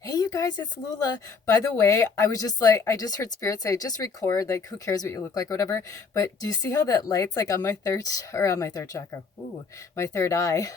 Hey, you guys, it's Lula. By the way, I was just like, I just heard Spirit say, just record, like, who cares what you look like, or whatever. But do you see how that light's like on my or on my third chakra? Ooh, my third eye.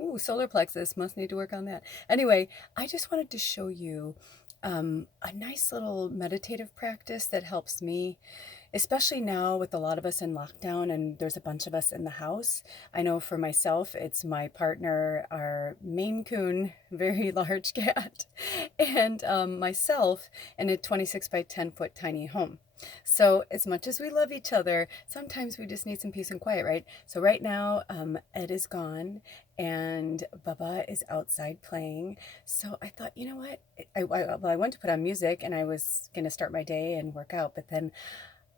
Ooh, solar plexus. Must need to work on that. Anyway, I just wanted to show you a nice little meditative practice that helps me, especially now with a lot of us in lockdown and there's a bunch of us in the house. I know for myself, it's my partner, our Maine Coon, very large cat, and myself in a 26 by 10 foot tiny home. So, as much as we love each other, sometimes we just need some peace and quiet, right? So, right now, Ed is gone and Baba is outside playing. So, I thought, you know what? I went to put on music and I was going to start my day and work out, but then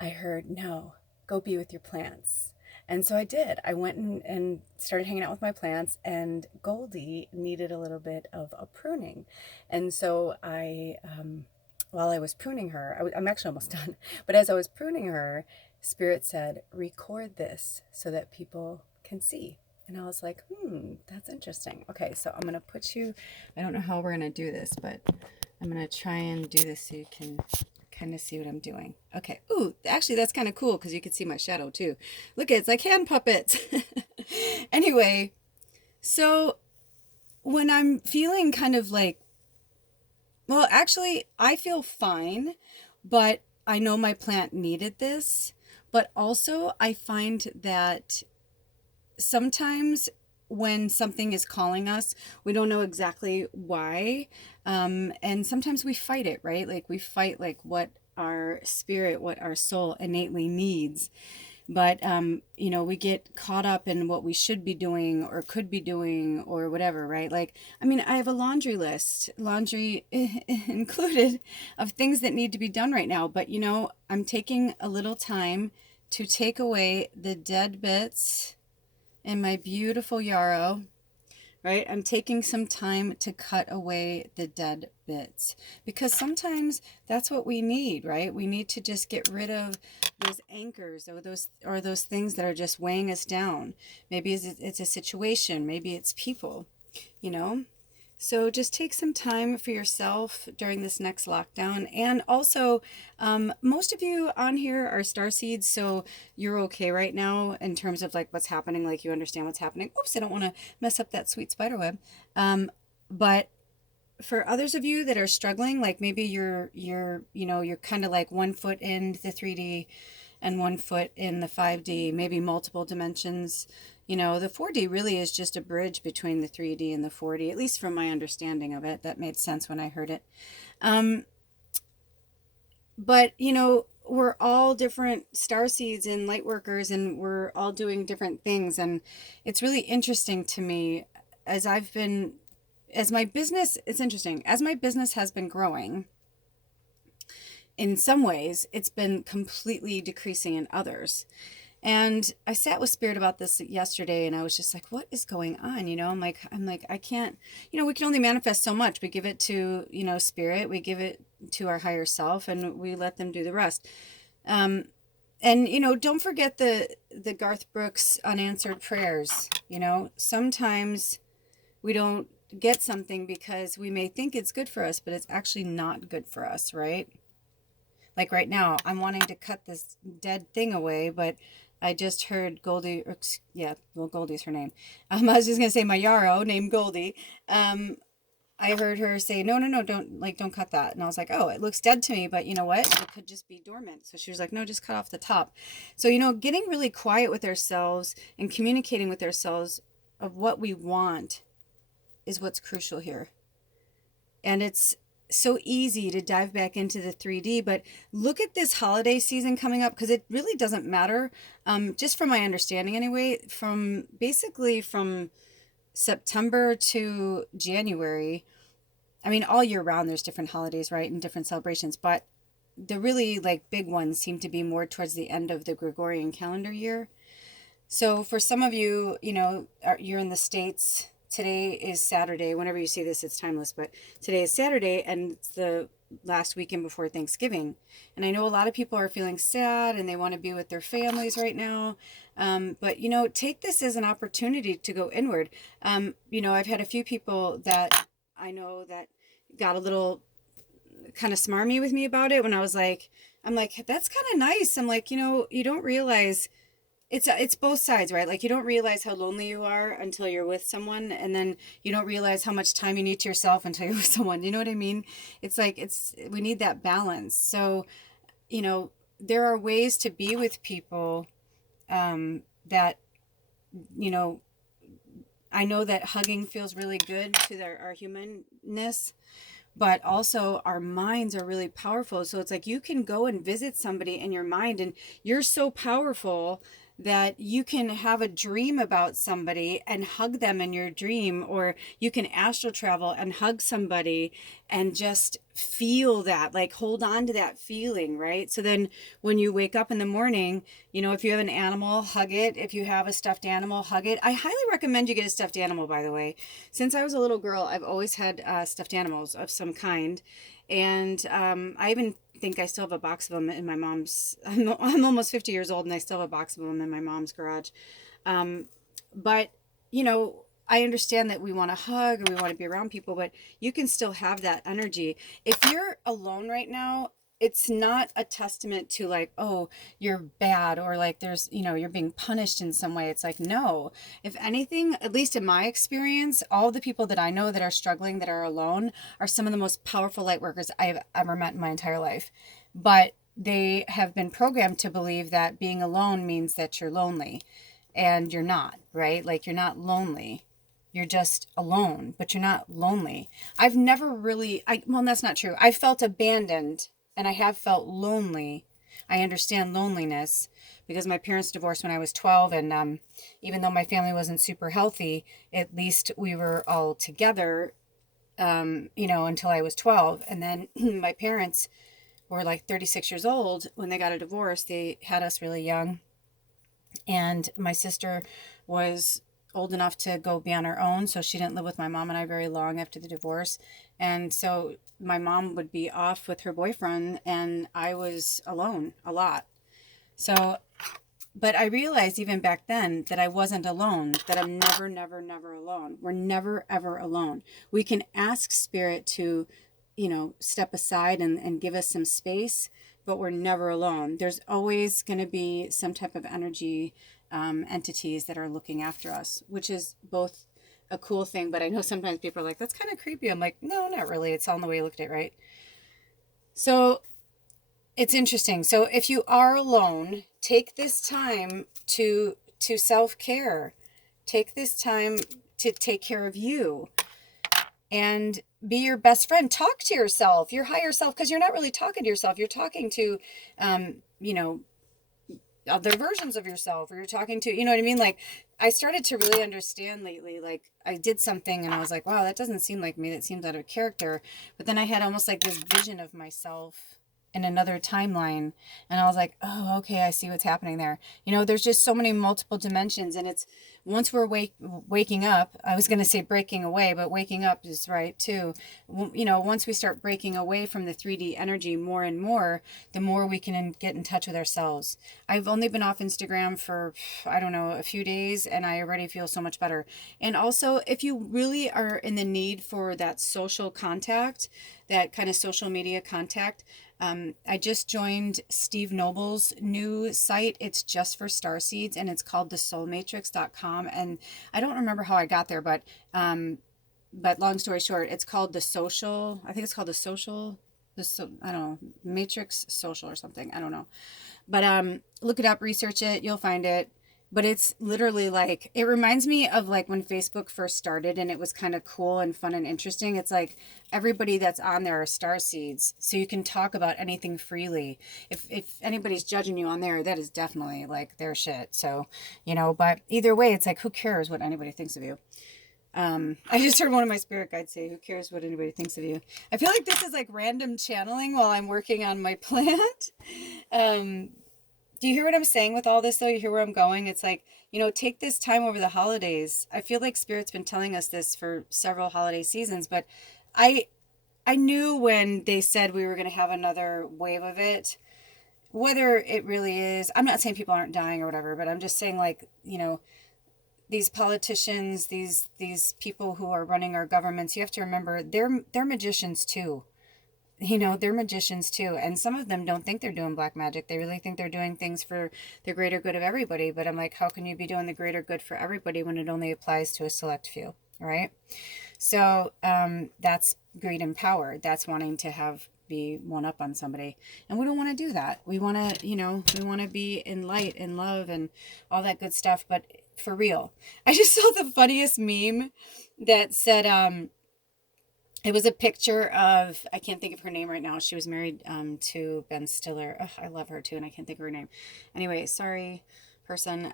I heard, no, go be with your plants. And so I did. I went and started hanging out with my plants, and Goldie needed a little bit of a pruning. And so while I was pruning her, I'm actually almost done, but as I was pruning her, Spirit said, record this so that people can see. And I was like, that's interesting. Okay, so I'm going to put you, I don't know how we're going to do this, but I'm going to try and do this so you can kind of see what I'm doing. Okay. Ooh, actually, that's kind of cool because you can see my shadow too. Look, it's like hand puppets. Anyway, so when I'm feeling kind of like, well, actually, I feel fine, but I know my plant needed this. But also, I find that sometimes when something is calling us, we don't know exactly why. And sometimes we fight it, right? Like we fight like what our spirit, what our soul innately needs. But, we get caught up in what we should be doing or could be doing or whatever, right? Like, I mean, I have a laundry list, laundry included, of things that need to be done right now. But, I'm taking a little time to take away the dead bits and my beautiful yarrow, right? I'm taking some time to cut away the dead bits because sometimes that's what we need, right? We need to just get rid of those anchors or those things that are just weighing us down. Maybe it's a situation, maybe it's people, you know? So just take some time for yourself during this next lockdown. And also, most of you on here are star seeds, so you're okay right now in terms of like what's happening, like you understand what's happening. Oops, I don't want to mess up that sweet spider web. But for others of you that are struggling, like maybe you're kind of like 1 foot in the 3D and 1 foot in the 5D, maybe multiple dimensions. The 4D really is just a bridge between the 3D and the 4D, at least from my understanding of it. That made sense when I heard it. Um, but, we're all different star seeds and light workers, and we're all doing different things. And it's really interesting to me as I've been, as my business, it's interesting, as my business has been growing, in some ways, it's been completely decreasing in others. And I sat with Spirit about this yesterday and I was just like, what is going on? I'm like, I can't, we can only manifest so much. We give it to, Spirit, we give it to our higher self and we let them do the rest. And don't forget the Garth Brooks unanswered prayers. Sometimes we don't get something because we may think it's good for us, but it's actually not good for us, right? Like right now, I'm wanting to cut this dead thing away, but I just heard Goldie, yeah, well, Goldie's her name. I was just gonna say my Yarrow named Goldie. I heard her say, no, no, no, don't cut that. And I was like, oh, it looks dead to me, but you know what? It could just be dormant. So she was like, no, just cut off the top. So, getting really quiet with ourselves and communicating with ourselves of what we want is what's crucial here. And it's so easy to dive back into the 3D, but look at this holiday season coming up because it really doesn't matter. Just from my understanding anyway, from September to January, I mean, all year round, there's different holidays, right? And different celebrations, but the really like big ones seem to be more towards the end of the Gregorian calendar year. So for some of you, you're in the States. Today is Saturday. Whenever you see this, it's timeless, but today is Saturday and it's the last weekend before Thanksgiving. And I know a lot of people are feeling sad and they want to be with their families right now. But, take this as an opportunity to go inward. I've had a few people that I know that got a little kind of smarmy with me about it when I was like, I'm like, that's kind of nice. I'm like, you don't realize it's both sides, right? Like you don't realize how lonely you are until you're with someone, and then you don't realize how much time you need to yourself until you're with someone. You know what I mean? It's like we need that balance. So, there are ways to be with people that, you know, I know that hugging feels really good to our humanness, but also our minds are really powerful. So it's like you can go and visit somebody in your mind, and you're so powerful that you can have a dream about somebody and hug them in your dream, or you can astral travel and hug somebody and just feel that, like hold on to that feeling, right? So then when you wake up in the morning, if you have an animal, hug it. If you have a stuffed animal, hug it. I highly recommend you get a stuffed animal, by the way. Since I was a little girl, I've always had stuffed animals of some kind. And I even think I still have a box of them in my mom's. I'm almost 50 years old and I still have a box of them in my mom's garage. But, I understand that we want to hug and we want to be around people, but you can still have that energy. If you're alone right now, it's not a testament to like, oh, you're bad, or like there's, you're being punished in some way. It's like, no. If anything, at least in my experience, all the people that I know that are struggling, that are alone, are some of the most powerful light workers I've ever met in my entire life. But they have been programmed to believe that being alone means that you're lonely, and you're not, right? Like you're not lonely. You're just alone, but you're not lonely. I've never really, well, that's not true. I felt abandoned and I have felt lonely. I understand loneliness because my parents divorced when I was 12. And even though my family wasn't super healthy, at least we were all together, until I was 12. And then my parents were like 36 years old when they got a divorce. They had us really young. And my sister was old enough to go be on her own, so she didn't live with my mom and I very long after the divorce. And so my mom would be off with her boyfriend and I was alone a lot. So, but I realized even back then that I wasn't alone, that I'm never, never, never alone. We're never, ever alone. We can ask spirit to, step aside and give us some space, but we're never alone. There's always going to be some type of energy entities that are looking after us, which is both a cool thing, but I know sometimes people are like, that's kind of creepy. I'm like, no, not really. It's all in the way you look at it, right? So it's interesting. So if you are alone, take this time to self-care. Take this time to take care of you and be your best friend. Talk to yourself, your higher self, because you're not really talking to yourself. You're talking to, other versions of yourself, or you're talking to, you know what I mean? Like I started to really understand lately, like I did something and I was like, wow, that doesn't seem like me. That seems out of character. But then I had almost like this vision of myself in another timeline. And I was like, oh, okay, I see what's happening there. There's just so many multiple dimensions. And it's once we're waking up, I was going to say breaking away, but waking up is right too. Once we start breaking away from the 3D energy more and more, the more we can get in touch with ourselves. I've only been off Instagram for, I don't know, a few days, and I already feel so much better. And also, if you really are in the need for that social contact, that kind of social media contact, I just joined Steve Noble's new site. It's just for starseeds, and it's called thesoulmatrix.com. And I don't remember how I got there, but long story short, it's called the social. I think it's called the social. I don't know, Matrix Social or something. I don't know, but look it up, research it. You'll find it. But it's literally like, it reminds me of like when Facebook first started and it was kind of cool and fun and interesting. It's like everybody that's on there are star seeds. So you can talk about anything freely. If anybody's judging you on there, that is definitely like their shit. So, but either way, it's like, who cares what anybody thinks of you? I just heard one of my spirit guides say, who cares what anybody thinks of you? I feel like this is like random channeling while I'm working on my plant. Do you hear what I'm saying with all this, though? You hear where I'm going? It's like, take this time over the holidays. I feel like Spirit's been telling us this for several holiday seasons, but I knew when they said we were going to have another wave of it, whether it really is. I'm not saying people aren't dying or whatever, but I'm just saying, like, these politicians, these people who are running our governments, you have to remember they're magicians too. They're magicians too. And some of them don't think they're doing black magic. They really think they're doing things for the greater good of everybody. But I'm like, how can you be doing the greater good for everybody when it only applies to a select few, right? So that's greed and power. That's wanting to be one up on somebody. And we don't want to do that. We want to, we want to be in light and love and all that good stuff. But for real, I just saw the funniest meme that said, it was a picture of, I can't think of her name right now. She was married to Ben Stiller. Ugh, I love her too, and I can't think of her name. Anyway, sorry, person.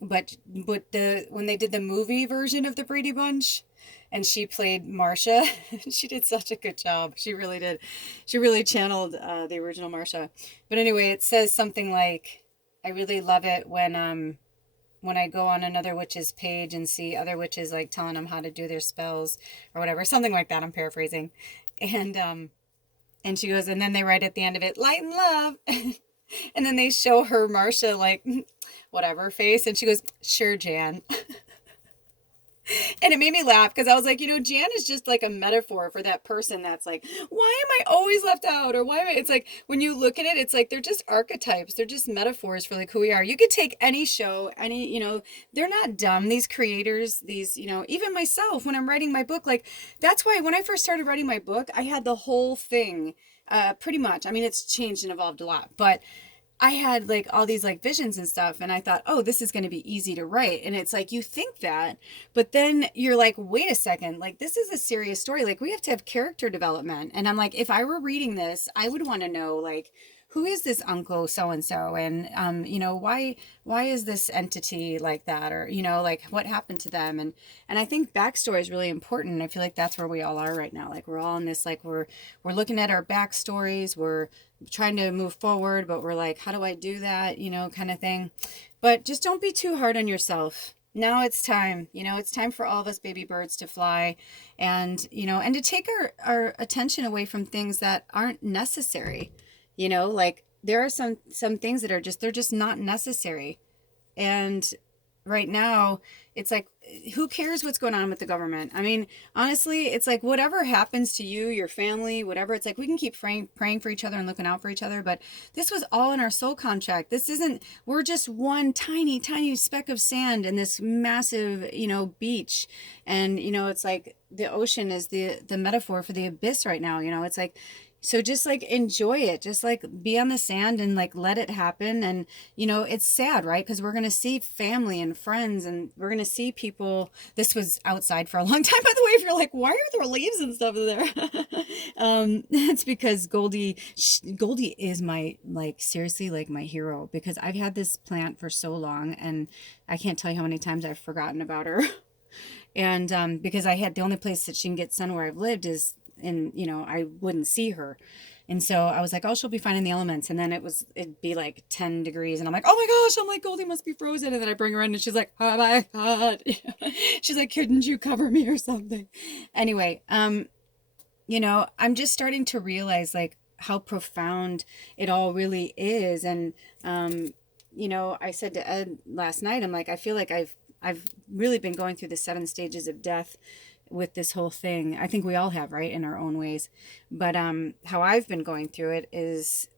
But when they did the movie version of the Brady Bunch, and she played Marcia, she did such a good job. She really did. She really channeled the original Marcia. But anyway, it says something like, I really love it when I go on another witch's page and see other witches like telling them how to do their spells or whatever, something like that. I'm paraphrasing. And she goes, and then they write at the end of it, light and love. And then they show her Marcia like whatever face. And she goes, sure, Jan. And it made me laugh because I was like, Jan is just like a metaphor for that person that's like, why am I always left out? Or why am I? It's like, when you look at it, it's like, they're just archetypes. They're just metaphors for like who we are. You could take any show, they're not dumb. These creators, even myself, when I'm writing my book, like, that's why when I first started writing my book, I had the whole thing, pretty much. I mean, it's changed and evolved a lot, but I had like all these like visions and stuff, and I thought, oh, this is going to be easy to write. And it's like, you think that, but then you're like, wait a second, like, this is a serious story. Like, we have to have character development. And I'm like, if I were reading this, I would want to know, like, who is this uncle so and so, and why is this entity like that, or like, what happened to them, and I think backstory is really important. I feel like that's where we all are right now. Like, we're all in this, like, we're looking at our backstories, we're trying to move forward, but we're like, how do I do that, kind of thing. But just don't be too hard on yourself. Now it's time, it's time for all of us baby birds to fly, and and to take our attention away from things that aren't necessary. Like, there are some things that are they're just not necessary. And right now, it's like, who cares what's going on with the government? I mean, honestly, it's like, whatever happens to you, your family, whatever, it's like, we can keep praying for each other and looking out for each other, but this was all in our soul contract. This isn't, we're just one tiny, tiny speck of sand in this massive, beach. And, it's like, the ocean is the metaphor for the abyss right now. It's like, so just like, enjoy it, just like, be on the sand and like, let it happen. And it's sad, right? Because we're going to see family and friends, and we're going to see people. This was outside for a long time, by the way. If you're like, why are there leaves and stuff there? It's because Goldie is my, like, seriously, like, my hero, because I've had this plant for so long, and I can't tell you how many times I've forgotten about her. And because I had, the only place that she can get sun where I've lived is, and I wouldn't see her, and so I was like, oh, she'll be fine in the elements. And then it'd be like 10 degrees, and I'm like, oh my gosh, I'm like, Goldie must be frozen. And then I bring her in, and she's like, oh my god. She's like, couldn't you cover me or something? Anyway, I'm just starting to realize, like, how profound it all really is. And I said to Ed last night, I'm like, I feel like I've really been going through the 7 stages of death with this whole thing. I think we all have, right, in our own ways. But how I've been going through it is,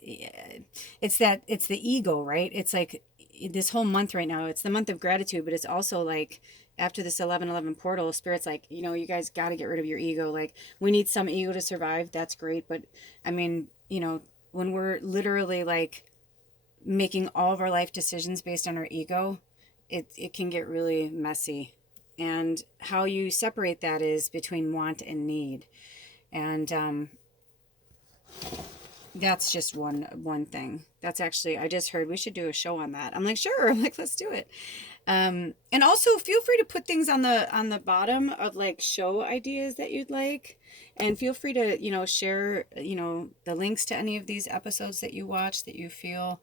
it's the ego, right? It's like, this whole month right now, it's the month of gratitude, but it's also like, after this 11/11 portal, Spirit's like, you guys got to get rid of your ego. Like, we need some ego to survive. That's great. But I mean, when we're literally like making all of our life decisions based on our ego, it can get really messy. And how you separate that is between want and need. And that's just one thing. That's actually, I just heard we should do a show on that. I'm like, sure. I'm like, let's do it. And also, feel free to put things on the bottom of, like, show ideas that you'd like. And feel free to, share, the links to any of these episodes that you watch that you feel,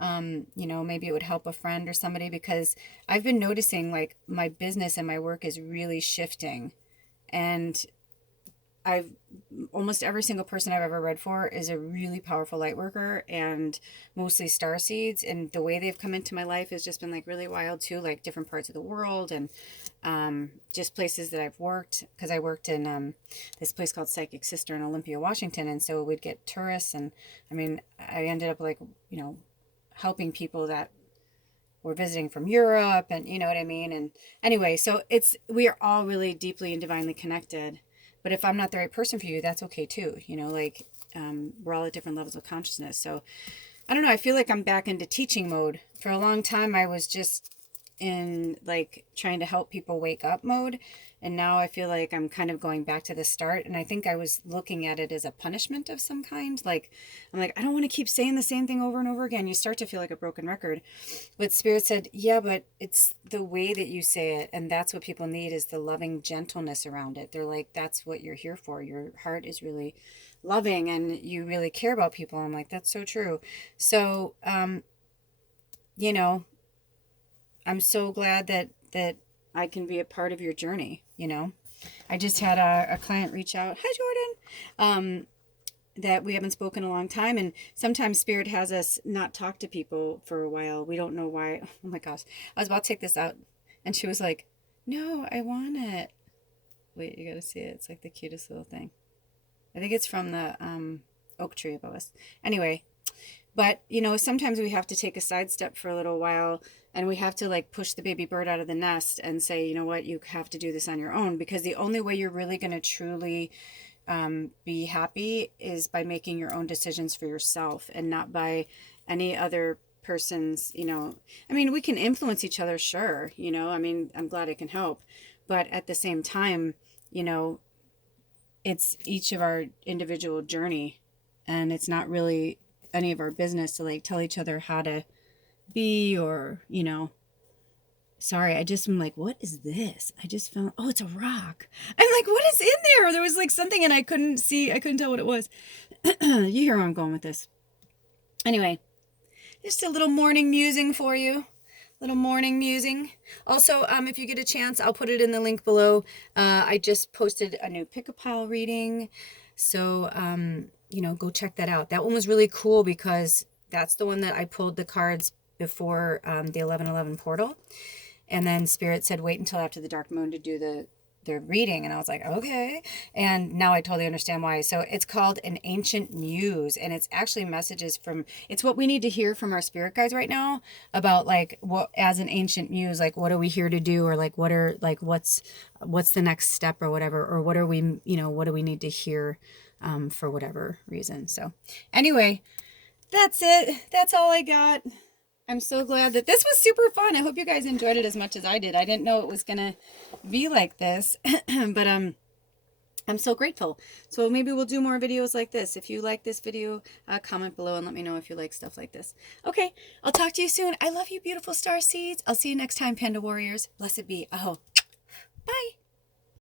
maybe it would help a friend or somebody, because I've been noticing, like, my business and my work is really shifting. And I've almost every single person I've ever read for is a really powerful light worker, and mostly star seeds. And the way they've come into my life has just been like really wild too, like different parts of the world, and just places that I've worked, because I worked in this place called Psychic Sister in Olympia, Washington. And so we'd get tourists, and I mean, I ended up like, helping people that were visiting from Europe, and you know what I mean? And anyway, so we are all really deeply and divinely connected. But if I'm not the right person for you, that's okay too. We're all at different levels of consciousness. So I don't know. I feel like I'm back into teaching mode. For a long time, I was just in like trying to help people wake up mode. And now I feel like I'm kind of going back to the start. And I think I was looking at it as a punishment of some kind. Like, I'm like, I don't want to keep saying the same thing over and over again. You start to feel like a broken record. But Spirit said, yeah, but it's the way that you say it. And that's what people need, is the loving gentleness around it. They're like, that's what you're here for. Your heart is really loving and you really care about people. I'm like, that's so true. So, I'm so glad that I can be a part of your journey. I just had a client reach out. Hi, Jordan. That we haven't spoken a long time. And sometimes Spirit has us not talk to people for a while. We don't know why. Oh my gosh. I was about to take this out. And she was like, no, I want it. Wait, you got to see it. It's like the cutest little thing. I think it's from the oak tree above us. Anyway, but, sometimes we have to take a sidestep for a little while, and we have to like push the baby bird out of the nest and say, you know what, you have to do this on your own, because the only way you're really going to truly be happy is by making your own decisions for yourself, and not by any other person's, I mean, we can influence each other. Sure. I'm glad I can help, but at the same time, it's each of our individual journey, and it's not really any of our business to like tell each other how to be, or sorry, I'm like, what is this? I just found, oh, it's a rock. I'm like, what is in there was like something, and I couldn't tell what it was. You hear where I'm going with this. Anyway, just a little morning musing for you. Little morning musing. Also, if you get a chance, I'll put it in the link below. I just posted a new pick-a-pile reading, so go check that out. That one was really cool because that's the one that I pulled the cards before the 1111 portal, and then Spirit said wait until after the dark moon to do the reading, and I was like, okay. And now I totally understand why. So it's called An Ancient Muse, and it's actually messages from, it's what we need to hear from our spirit guides right now about like, what, as an ancient muse, like what are we here to do, or like what are, like what's the next step or whatever, or what are we, what do we need to hear for whatever reason. So anyway, that's it. That's all I got. I'm so glad that this was super fun. I hope you guys enjoyed it as much as I did. I didn't know it was going to be like this, but I'm so grateful. So maybe we'll do more videos like this. If you like this video, comment below and let me know if you like stuff like this. Okay, I'll talk to you soon. I love you, beautiful star seeds. I'll see you next time, Panda Warriors. Blessed be. Oh, bye.